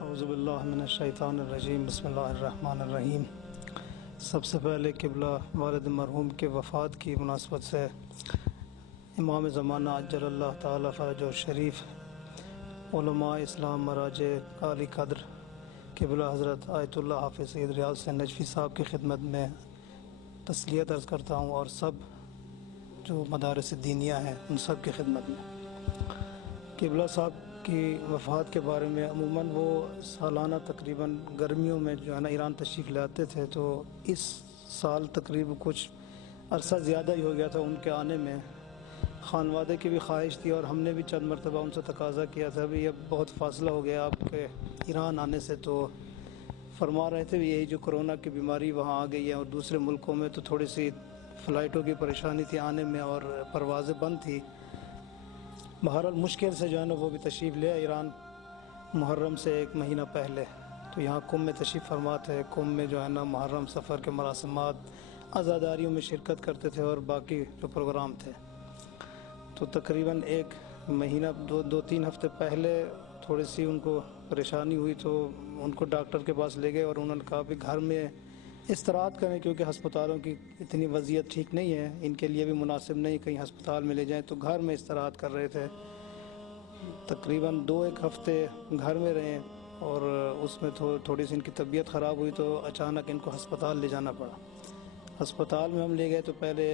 اعوذ باللہ من الشیطان الرجیم، بسم اللہ الرحمن الرحیم۔ سب سے پہلے قبلہ والد مرحوم کے وفات کی مناسبت سے امام زمانہ عجل اللہ تعالی فرجہ الشریف، علماء اسلام، مراجع عالی قدر قبلہ حضرت آیت اللہ حافظ سید ریاض سے نجفی صاحب کی خدمت میں تسلیت عرض کرتا ہوں، اور سب جو مدارس دینیہ ہیں ان سب کی خدمت میں۔ قبلہ صاحب کی وفات کے بارے میں عموماً وہ سالانہ تقریباً گرمیوں میں جو ہے نا ایران تشریف لے آتے تھے، تو اس سال تقریباً کچھ عرصہ زیادہ ہی ہو گیا تھا ان کے آنے میں۔ خانوادے کی بھی خواہش تھی اور ہم نے بھی چند مرتبہ ان سے تقاضا کیا تھا، ابھی اب بہت فاصلہ ہو گیا آپ کے ایران آنے سے، تو فرما رہے تھے یہی جو کرونا کی بیماری وہاں آ گئی ہے، اور دوسرے ملکوں میں تو تھوڑی سی فلائٹوں کی پریشانی تھی آنے میں اور پروازیں بند تھی۔ بہرحال مشکل سے جو ہے نا وہ بھی تشریف لے ایران محرم سے ایک مہینہ پہلے، تو یہاں کم میں تشریف فرما تھے۔ کم میں جو ہے نا محرم سفر کے مراسمات، عزاداریوں میں شرکت کرتے تھے اور باقی جو پروگرام تھے، تو تقریباً ایک مہینہ دو تین ہفتے پہلے تھوڑی سی ان کو پریشانی ہوئی، تو ان کو ڈاکٹر کے پاس لے گئے اور انہوں نے کہا کہ گھر میں استراحت کریں، کیونکہ ہسپتالوں کی اتنی وضعیت ٹھیک نہیں ہے، ان کے لیے بھی مناسب نہیں کہیں ہسپتال میں لے جائیں، تو گھر میں استراحت کر رہے تھے۔ تقریباً 2-1 ہفتے گھر میں رہے، اور اس میں تھوڑی سی ان کی طبیعت خراب ہوئی، تو اچانک ان کو ہسپتال لے جانا پڑا۔ ہسپتال میں ہم لے گئے تو پہلے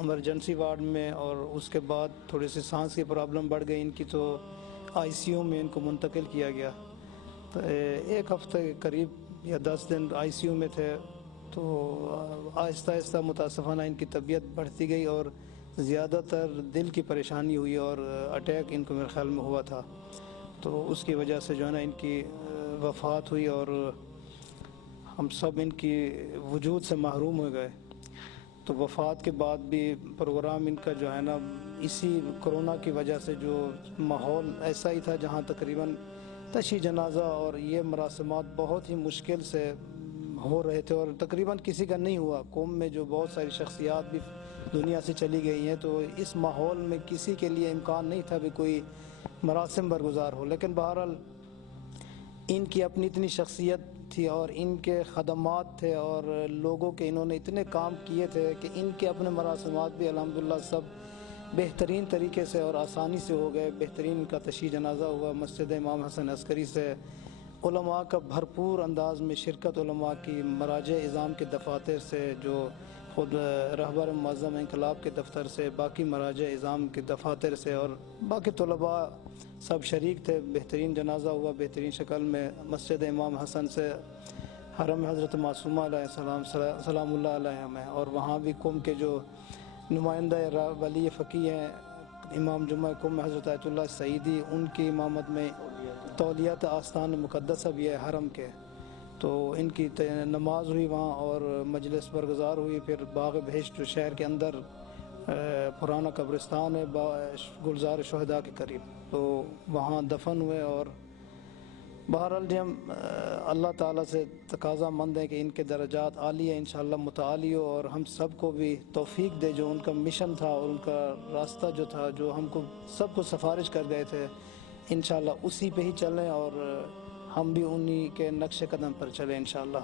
ایمرجنسی وارڈ میں، اور اس کے بعد تھوڑی سی سانس کی پرابلم بڑھ گئی ان کی، تو آئی سی یو میں ان کو منتقل کیا گیا۔ تو 1 ہفتے کے قریب یا 10 دن آئی سی یو میں تھے، تو آہستہ آہستہ متاسفانہ ان کی طبیعت بڑھتی گئی اور زیادہ تر دل کی پریشانی ہوئی، اور اٹیک ان کو میرے خیال میں ہوا تھا، تو اس کی وجہ سے جو ہے نا ان کی وفات ہوئی، اور ہم سب ان کی وجود سے محروم ہو گئے۔ تو وفات کے بعد بھی پروگرام ان کا جو ہے نا اسی کرونا کی وجہ سے جو ماحول ایسا ہی تھا، جہاں تقریباً تشییع جنازہ اور یہ مراسمات بہت ہی مشکل سے ہو رہے تھے، اور تقریباً کسی کا نہیں ہوا۔ قوم میں جو بہت ساری شخصیات بھی دنیا سے چلی گئی ہیں، تو اس ماحول میں کسی کے لیے امکان نہیں تھا بھی کوئی مراسم برگزار ہو، لیکن بہرحال ان کی اپنی اتنی شخصیت تھی اور ان کے خدمات تھے، اور لوگوں کے انہوں نے اتنے کام کیے تھے کہ ان کے اپنے مراسمات بھی الحمدللہ سب بہترین طریقے سے اور آسانی سے ہو گئے۔ بہترین ان کا تشییع جنازہ ہوا مسجد امام حسن عسکری سے، علماء کا بھرپور انداز میں شرکت، علماء کی مراجع اعظام کے دفاتر سے، جو خود رہبر معظم انقلاب کے دفتر سے، باقی مراجع اعظام کے دفاتر سے، اور باقی طلباء سب شریک تھے۔ بہترین جنازہ ہوا بہترین شکل میں مسجد امام حسن سے حرم حضرت معصومہ علیہ السلام سلام اللہ علیہ میں، اور وہاں بھی قم کے جو نمائندہ ولی فقیہ ہیں امام جمعہ قم حضرت آیت اللہ سعیدی، ان کی امامت میں تولیت آستان مقدسہ بھی ہے حرم کے، تو ان کی نماز ہوئی وہاں اور مجلس برگزار ہوئی۔ پھر باغ بہشت جو شہر کے اندر پرانا قبرستان ہے گلزار شہداء کے قریب، تو وہاں دفن ہوئے۔ اور بہرحال جی ہم اللہ تعالیٰ سے تقاضا مند ہیں کہ ان کے درجات عالی ہیں انشاءاللہ متعالی ہو، اور ہم سب کو بھی توفیق دے، جو ان کا مشن تھا اور ان کا راستہ جو تھا، جو ہم کو سب کو سفارش کر گئے تھے، انشاءاللہ اسی پہ ہی چلیں، اور ہم بھی انہی کے نقش قدم پر چلیں انشاءاللہ۔